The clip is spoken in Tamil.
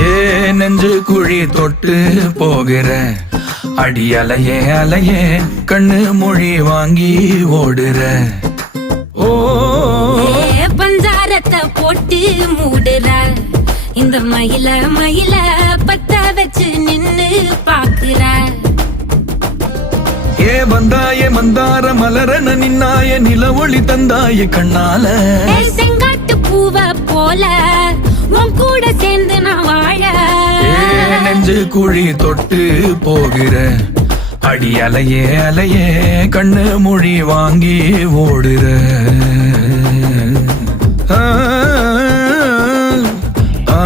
ஏ நெஞ்சு குழி தொட்டு போகிற அடி அலையே அலையே கண்ணு மொழி வாங்கி ஓடுற. ஓ பஞ்சாரத்தை போட்டு மூடுற இந்த மயில மயில பத்த வச்சு நின்னு பாக்குற. ஏ வந்தாய மந்தார மலரன நின்னாய நில ஒளி தந்தாய கண்ணால. செங்காட்டு பூவ போல உன் கூட சேர்ந்து நான் வாழ. நெஞ்சு குழி தொட்டு போகிற அடி அலையே அலையே கண்ணு மொழி வாங்கி ஓடுற. ஆ ஆ